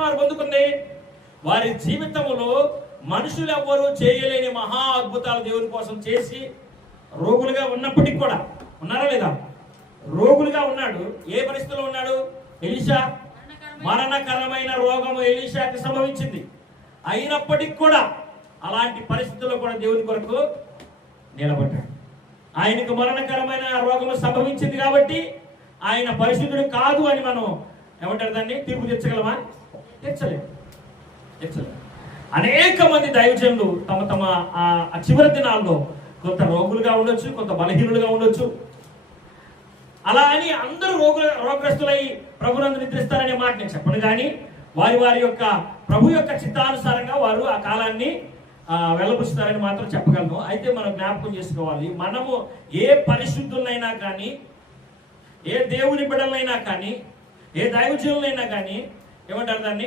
పొందుకుంది. వారి జీవితంలో మనుషులు ఎవ్వరూ చేయలేని మహా అద్భుతాలు దేవుని కోసం చేసి రోగులుగా ఉన్నప్పటికీ కూడా ఉన్నారా లేదా? రోగులుగా ఉన్నాడు. ఏ పరిస్థితిలో ఉన్నాడు? ఎలీషా మరణకరమైన రోగము ఎలీషాకి సంభవించింది. అయినప్పటికీ కూడా అలాంటి పరిస్థితుల్లో కూడా దేవుని కొరకు నిలబడ్డాడు. ఆయనకు మరణకరమైన రోగము సంభవించింది కాబట్టి ఆయన పరిశుద్ధుడు కాదు అని మనం ఏమంటారు దాన్ని తీర్పు తెచ్చగలమా? తెచ్చలేము. అనేక మంది దైవజనులు తమ తమ ఆ చివరి దినాల్లో కొంత రోగులుగా ఉండొచ్చు, కొంత బలహీనులుగా ఉండొచ్చు. అలా అని అందరూ రోగగ్రస్తులై ప్రభునందు నిద్రిస్తారనే మాట నేను చెప్పను, కానీ వారి యొక్క ప్రభు యొక్క చిత్తానుసారంగా వారు ఆ కాలాన్ని వెళ్ళబుచ్చుతారని మాత్రం చెప్పగలను. అయితే మనం జ్ఞాపకం చేసుకోవాలి, మనము ఏ పరిశుద్ధులైనా కానీ, ఏ దేవుని బిడ్డలైనా కానీ, ఏ దైవజనులైనా కానీ ఏమంటారు దాన్ని